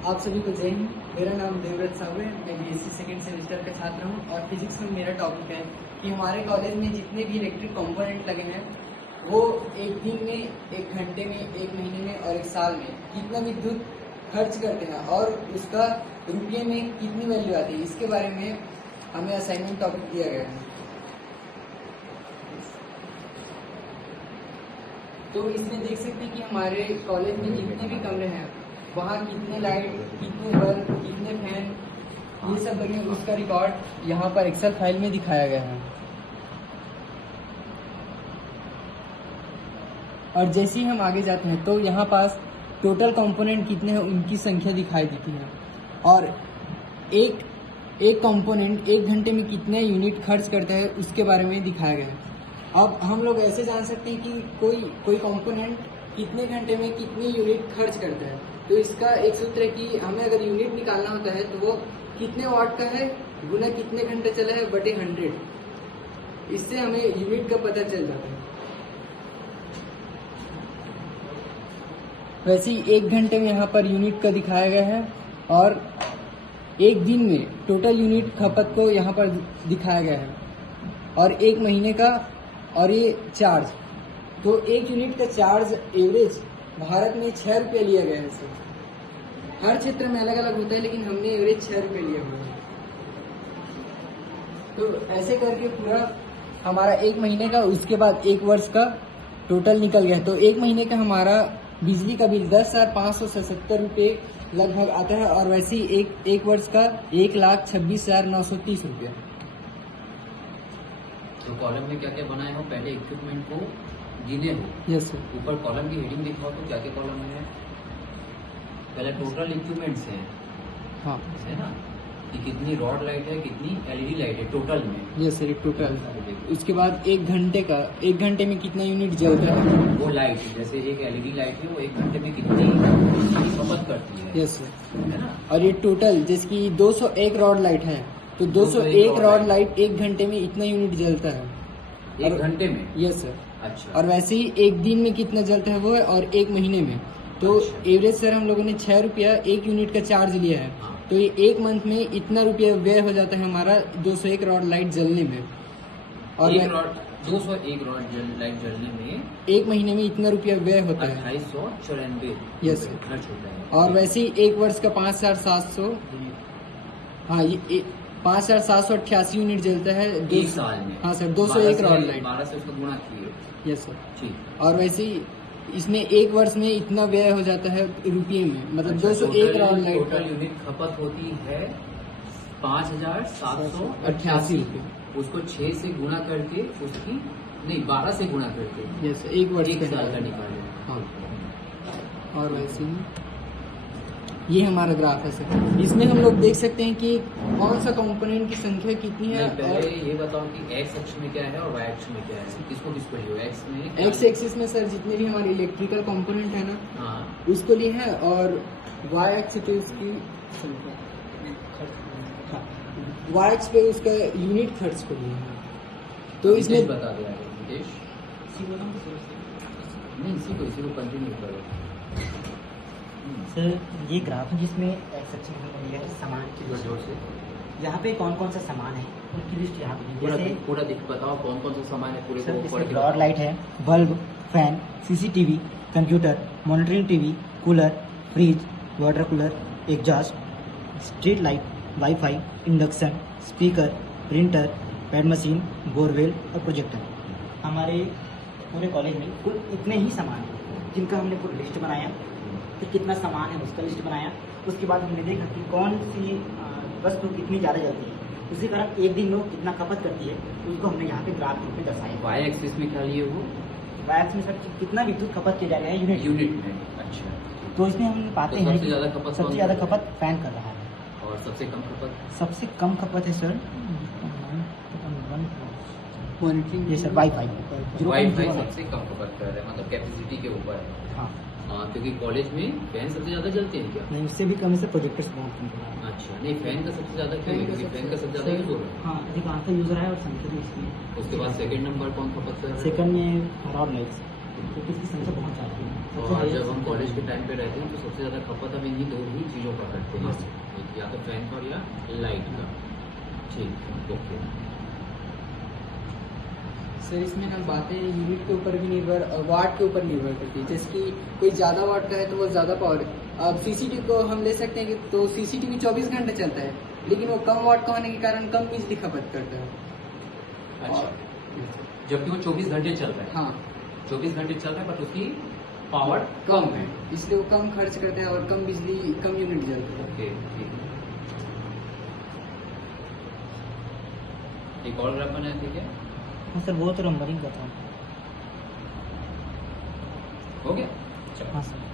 आप सभी को जय हिंद। मेरा नाम देवव्रत साहू है। मैं बीएससी सेकेंड सेमेस्टर का छात्र हूँ और फिजिक्स में मेरा टॉपिक है कि हमारे कॉलेज में जितने भी इलेक्ट्रिक कंपोनेंट लगे हैं वो एक दिन में, एक घंटे में, एक महीने में और एक साल में कितना विद्युत खर्च करते हैं और उसका रुपये में कितनी वैल्यू आती है, इसके बारे में हमें असाइनमेंट टॉपिक दिया गया है। तो इसमें देख सकते हैं कि हमारे कॉलेज में जितने भी कमरे हैं वहाँ कितने लाइट, कितने बल्ब, कितने फैन, ये सब लगे, उसका रिकॉर्ड यहाँ पर एक्सेल फाइल में दिखाया गया है। और जैसे ही हम आगे जाते हैं तो यहाँ पास टोटल कंपोनेंट कितने हैं उनकी संख्या दिखाई देती है और एक कंपोनेंट एक घंटे में कितने यूनिट खर्च करता है उसके बारे में दिखाया गया है। अब हम लोग ऐसे जान सकते हैं कि कोई कंपोनेंट कितने घंटे में कितनी यूनिट खर्च करता है। तो इसका एक सूत्र है कि हमें अगर यूनिट निकालना होता है तो वो कितने वाट का है गुना कितने घंटे चला है बटे 100। इससे हमें यूनिट का पता चल जाता है। वैसे ही एक घंटे में यहाँ पर यूनिट का दिखाया गया है और एक दिन में टोटल यूनिट खपत को यहाँ पर दिखाया गया है और एक महीने का और ये चार्ज। तो एक यूनिट का चार्ज एवरेज भारत में 6 रुपये लिया गया है। सर हर क्षेत्र में अलग अलग होता है लेकिन हमने एवरेज 6 रुपये लिया हुआ है। तो ऐसे करके पूरा हमारा एक महीने का, उसके बाद एक वर्ष का टोटल निकल गया। तो एक महीने का हमारा बिजली का बिल 10,577 रुपये लगभग आता है और वैसे ही एक वर्ष का 1,26,930 रुपये। तो कॉलम में क्या क्या बनाए हो, पहले इक्विपमेंट को गिने हो। Yes sir. ऊपर कॉलम की हेडिंग दिखाओ तो क्या क्या कॉलम में है। पहले टोटल इक्विपमेंट्स हैं, हाँ है ना, कि कितनी रॉड लाइट है, कितनी एलईडी लाइट है टोटल में। यस सर, एक टोटल। उसके बाद एक घंटे में कितना यूनिट जलता है वो लाइट, जैसे एक एलईडी लाइट है वो एक घंटे में कितनी खपत करती है। यस सर, है ना। और ये टोटल जैसे कि 201 रॉड लाइट है तो 201 रॉड लाइट एक घंटे में इतना यूनिट जलता है एक घंटे में। Yes sir. अच्छा। और वैसे ही एक दिन में कितना जलता है वो है और एक महीने में। तो एवरेज सर हम लोगों ने 6 रुपया एक यूनिट का चार्ज लिया है। हाँ। तो ये एक मंथ में इतना रुपया व्यय हो जाता है हमारा 201 रॉड लाइट जलने में। और 201 रॉड लाइट जलने में एक महीने में इतना रुपया व्यय होता है 2894 यस खर्च होता है। और वैसे ही एक वर्ष का 5,700, हाँ ये 5,788 यूनिट जलता है एक साल में। हाँ सर, 201 रॉड लाइट। 12 से उसको गुणा किए। Yes sir. ठीक। और वैसे ही इसमें एक वर्ष में इतना व्यय हो जाता है रुपये में, मतलब अच्छा, 201 रॉड लाइट टोटल यूनिट खपत होती है 5,788 रुपये। उसको 6 से गुणा करके उसकी नहीं 12 से गुणा करके यस एक वर्ष एक साल का निकाले। हाँ। और वैसे ही ये हमारा ग्राफ है सर। इसमें हम लोग देख सकते हैं कि कौन सा कंपोनेंट की संख्या कितनी है। पहले ये बताओ कि एक्स अक्ष में क्या है और वाई अक्ष में क्या है, किसको किसको लियो। एक्स में एक्स एक्सिस में सर जितने भी हमारे इलेक्ट्रिकल कंपोनेंट है ना, हाँ उसको लिए है और वाई अक्ष पे उसकी वाई अक्ष पे उसका यूनिट खर्च को लिए है। तो इसमें बता दो मुकेश। नहीं इसी को कंटिन्यू करो। सर ये ग्राफ है जिसमें एक्स अक्ष में है सामान की जोर से यहाँ पे कौन कौन सा सामान है उनकी लिस्ट यहाँ पे जैसे पूरा बताओ कौन कौन सा सामान है पूरे सर को। जैसे रॉड लाइट है, bulb, fan, CCTV, computer, monitoring TV, cooler, fridge, water cooler, exhaust, street light, wifi, induction, speaker, printer, pad machine, borewell और प्रोजेक्टर। हमारे पूरे कॉलेज में कुल इतने ही सामान हैं जिनका हमने पूरी लिस्ट बनाया, फिर कितना सामान है उसका लिस्ट बनाया। उसके बाद हमने देखा कि कौन सी वस्तु कितनी ज़्यादा जलती है, उसी कारण एक दिन में कितना खपत करती है उसको हमने यहाँ पे ग्राफ रूप में दर्शाया। वाई एक्सिस में क्या लिए वो वाई एक्सिस में सर कितना विद्युत खपत किया जा रहा है यूनिट में। अच्छा। तो इसमें हम पाते हैं सबसे ज़्यादा खपत फैन कर रहा है और सबसे कम खपत है सर मॉनिटरिंग ये सर वाईफाई सबसे कम खपत कर रहा है, मतलब कैपेसिटी के ऊपर है। हाँ क्योंकि कॉलेज में फैन सबसे ज्यादा चलते हैं क्या। नहीं उससे भी कम है प्रोजेक्टर्स बहुत कम। अच्छा नहीं फैन का सबसे ज्यादा क्यों है, क्योंकि फैन का सबसे ज्यादा यूज हो रहा है। हाँ अधिकांश यूज रहा है और संख्या भी इसकी। उसके बाद सेकंड नंबर कौन खपत कर रहा है। सेकंड में रॉड लाइट्स तो किसकी संख्या बहुत ज़्यादा है। और जब हम कॉलेज के टाइम पे रहते हैं तो सबसे ज़्यादा खपत हम इन्हीं 2 ही चीज़ों का करते हैं, एक या तो फैन का और या लाइट का। ठीक, ओके। सर इसमें ना बातें यूनिट के ऊपर भी निर्भर, वाट के ऊपर निर्भर करती है। जैसे कि कोई ज़्यादा वाट का है तो वो ज़्यादा पावर। अब सीसीटीवी को हम ले सकते हैं कि तो सीसीटीवी 24 घंटे चलता है, लेकिन वो कम वाट का होने के कारण कम बिजली खपत करता है। अच्छा, जबकि वो 24 घंटे चल रहा है। हाँ, 24 घंटे चल रहा है बट उसकी पावर कम है, इसलिए वो कम खर्च करते हैं और कम बिजली, कम यूनिट जलती है। ओके, ठीक है। एक और ग्राफ है, ठीक है, हाँ सर, वो तो नंबरिंग का था। हो गया। चलो। हाँ सर।